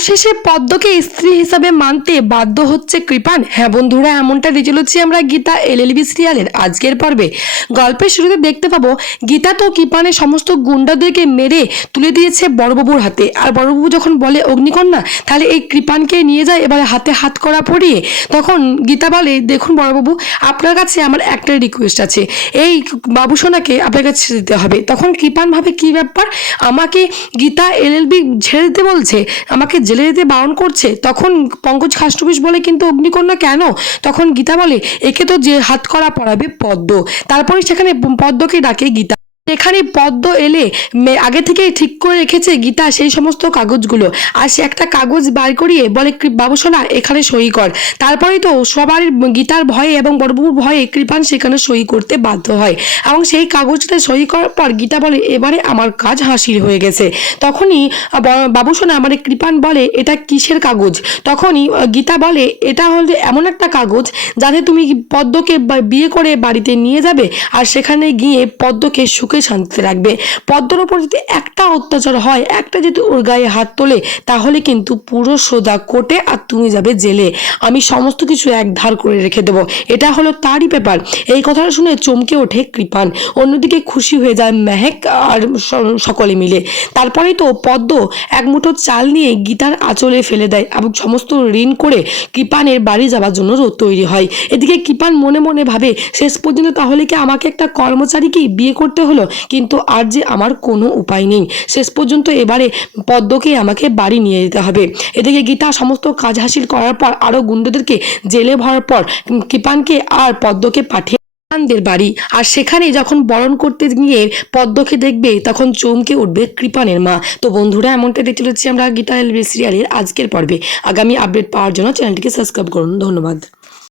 শেষে পদ্মকে স্ত্রী হিসাবে মানতে বাধ্য হচ্ছে কৃপান। হ্যাঁ বন্ধুরা, এমনটা চলেছি আমরা গীতা এলএলবি সিরিয়ালের আজকের পর্বে। গল্পের শুরুতে দেখতে পাবো, গীতা তো কৃপানের সমস্ত গুন্ডাদেরকে মেরে তুলে দিয়েছে বড়বাবুর হাতে। আর বড়বাবু যখন বলে, অগ্নিকন্যা, তাহলে এই কৃপানকে নিয়ে যায় এবারে হাতে হাত করা পরিয়ে তখন গীতা বলে, দেখুন বড়বাবু, আপনার কাছে আমার একটা রিকোয়েস্ট আছে। এই বাবুসোনাকে আপনার কাছে ছেড়ে দিতে হবে। তখন কৃপান ভাবে, কি ব্যাপার? আমাকে গীতা এলএলবি ছেড়ে দিতে বলছে? আমাকে জেলে যেতে বারণ করছে, তখন পঙ্কজ খাস্টবিস বলে, কিন্তু অগ্নিকন্যা কেন? তখন গীতা বলে, একে তো যে হাত করা পড়াবে পদ্ম। তারপরে সেখানে পদ্মকে ডাকে গীতা। এখানে পদ্ম এলে আগে থেকেই ঠিক করে রেখেছে গীতা সেই সমস্ত কাগজগুলো। আর সে একটা কাগজ বার করিয়ে বলে "কৃ- বাবুসোনা এখানে সই কর। তারপরেই তো সবার গীতার ভয়ে এবং বড়বুর ভয়ে কৃপান সেখানে সই করতে বাধ্য হয়। এবং সেই কাগজটা সই করার পর গীতা বলে, এবারে আমার কাজ হাসিল হয়ে গেছে। তখনই বাবুসোনা মানে কৃপান বলে, এটা কিসের কাগজ? তখনই গীতা বলে, এটা হল এমন একটা কাগজ যাতে তুমি পদ্মকে বিয়ে করে বাড়িতে নিয়ে যাবে। আর সেখানে গিয়ে পদ্মকে সুখে শান্তিতে রাখবে। পদ্মর ওপর যদি একটা অত্যাচার হয়, একটা যদি ওর গায়ে হাত তোলে, তাহলে কিন্তু পুরো সোদা কোটে আর তুমি যাবে জেলে। আমি সমস্ত কিছু এক ধার করে রেখে দেবো। এটা হলো তারই ব্যাপার। এই কথাটা শুনে চমকে ওঠে কৃপান। অন্যদিকে খুশি হয়ে যায় মেহেক আর সকলে মিলে। তারপরেই তো পদ্ম এক মুঠো চাল নিয়ে গীতার আঁচলে ফেলে দেয় এবং সমস্ত ঋণ করে কৃপানের বাড়ি যাওয়ার জন্য তৈরি হয়। এদিকে কৃপান মনে মনে ভাবে, শেষ পর্যন্ত তাহলে কি আমাকে একটা কর্মচারীকেই বিয়ে করতে হলো? কিন্তু আর যে আমার কোনো উপায় নেই। শেষ পর্যন্ত এবারে পদ্মকে আমাকে বাড়ি নিয়ে যেতে হবে। এদিকে গীতা সমস্ত কাজ হাসিল করার পর আরও গুন্ডদেরকে জেলে ভরার পর কৃপানকে আর পদ্মকে পাঠিয়ে কৃপানদের বাড়ি। আর সেখানে যখন বরণ করতে গিয়ে পদ্মকে দেখবে, তখন চমকে উঠবে কৃপানের মা। তো বন্ধুরা এমনটা দেখতে চলেছি আমরা গীতা এলবি সিরিয়ালের আজকের পর্বে। আগামী আপডেট পাওয়ার জন্য চ্যানেলটিকে সাবস্ক্রাইব করুন। ধন্যবাদ।